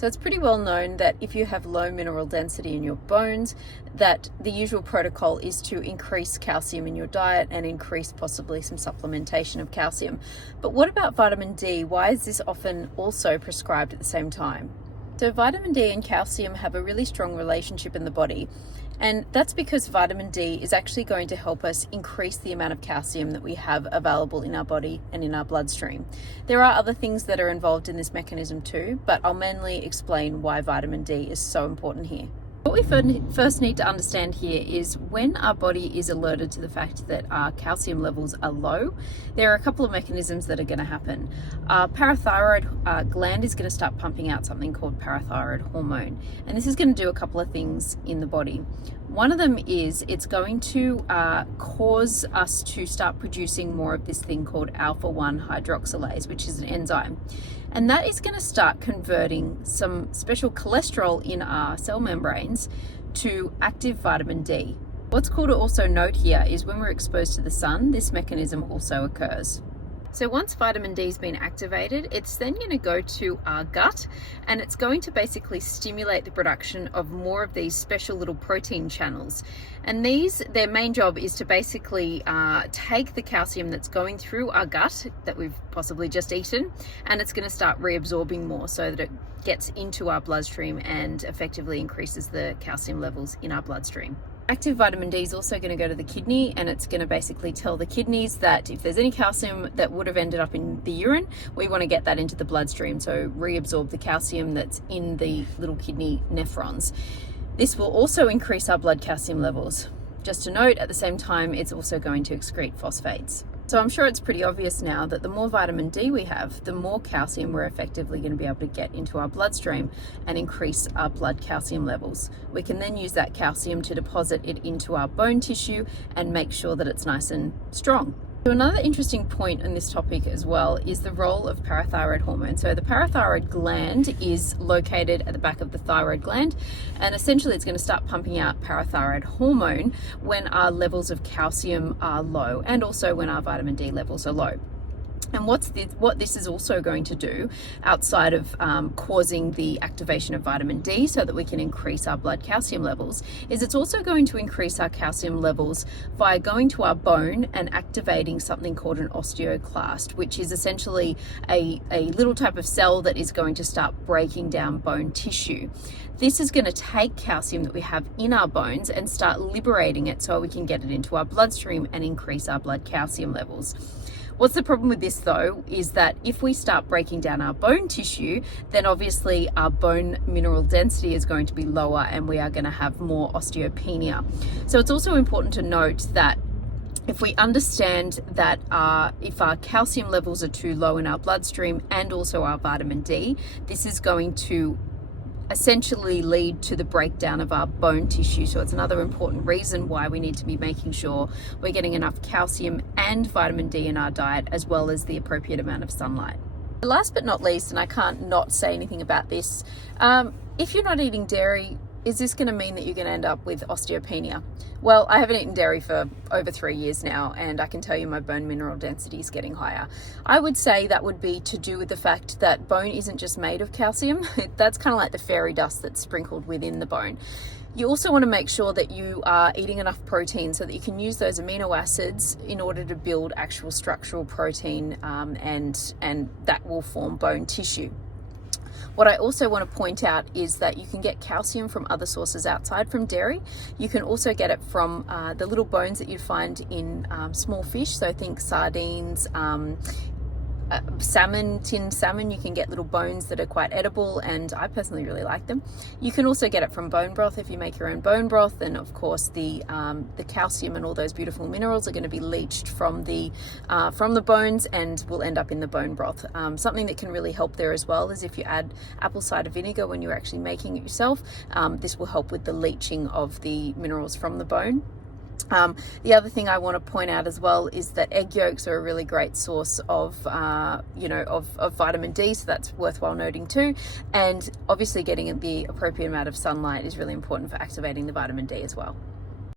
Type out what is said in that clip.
So it's pretty well known that if you have low mineral density in your bones, that the usual protocol is to increase calcium in your diet and increase possibly some supplementation of calcium. But what about vitamin D? Why is this often also prescribed at the same time? So vitamin D and calcium have a really strong relationship in the body. And that's because vitamin D is actually going to help us increase the amount of calcium that we have available in our body and in our bloodstream. There are other things that are involved in this mechanism too, but I'll mainly explain why vitamin D is so important here. What we first need to understand here is when our body is alerted to the fact that our calcium levels are low, there are a couple of mechanisms that are going to happen. Our parathyroid gland is going to start pumping out something called parathyroid hormone, and this is going to do a couple of things in the body. One of them is it's going to cause us to start producing more of this thing called alpha-1 hydroxylase, which is an enzyme. And that is going to start converting some special cholesterol in our cell membranes to active vitamin D. What's cool to also note here is when we're exposed to the sun, this mechanism also occurs. So once vitamin D has been activated, it's then going to go to our gut, and it's going to basically stimulate the production of more of these special little protein channels. And their main job is to basically take the calcium that's going through our gut that we've possibly just eaten, and it's going to start reabsorbing more so that it gets into our bloodstream and effectively increases the calcium levels in our bloodstream. Active vitamin D is also going to go to the kidney, and it's going to basically tell the kidneys that if there's any calcium that would have ended up in the urine, we want to get that into the bloodstream, so reabsorb the calcium that's in the little kidney nephrons. This will also increase our blood calcium levels. Just to note, at the same time, it's also going to excrete phosphates. So I'm sure it's pretty obvious now that the more vitamin D we have, the more calcium we're effectively going to be able to get into our bloodstream and increase our blood calcium levels. We can then use that calcium to deposit it into our bone tissue and make sure that it's nice and strong. So another interesting point in this topic as well is the role of parathyroid hormone. So the parathyroid gland is located at the back of the thyroid gland, and essentially it's going to start pumping out parathyroid hormone when our levels of calcium are low and also when our vitamin D levels are low. And what this is also going to do, outside of causing the activation of vitamin D so that we can increase our blood calcium levels, is it's also going to increase our calcium levels via going to our bone and activating something called an osteoclast, which is essentially a little type of cell that is going to start breaking down bone tissue. This is going to take calcium that we have in our bones and start liberating it so we can get it into our bloodstream and increase our blood calcium levels. What's the problem with this though is that if we start breaking down our bone tissue, then obviously our bone mineral density is going to be lower and we are going to have more osteopenia. So it's also important to note that if we understand that if our calcium levels are too low in our bloodstream and also our vitamin D, this is going to essentially lead to the breakdown of our bone tissue. So it's another important reason why we need to be making sure we're getting enough calcium and vitamin D in our diet, as well as the appropriate amount of sunlight. Last but not least, and I can't not say anything about this, if you're not eating dairy, is this going to mean that you're going to end up with osteopenia? Well, I haven't eaten dairy for over 3 years now, and I can tell you my bone mineral density is getting higher. I would say that would be to do with the fact that bone isn't just made of calcium. That's kind of like the fairy dust that's sprinkled within the bone. You also want to make sure that you are eating enough protein so that you can use those amino acids in order to build actual structural protein, and that will form bone tissue. What I also want to point out is that you can get calcium from other sources outside from dairy. You can also get it from the little bones that you find in small fish. So think sardines, tinned salmon. You can get little bones that are quite edible, and I personally really like them. You can also get it from bone broth if you make your own bone broth, and of course the calcium and all those beautiful minerals are going to be leached from the bones and will end up in the bone broth. Something that can really help there as well is if you add apple cider vinegar when you're actually making it yourself. This will help with the leaching of the minerals from the bone. The other thing I want to point out as well is that egg yolks are a really great source of vitamin D, so that's worthwhile noting too. And obviously getting the appropriate amount of sunlight is really important for activating the vitamin D as well.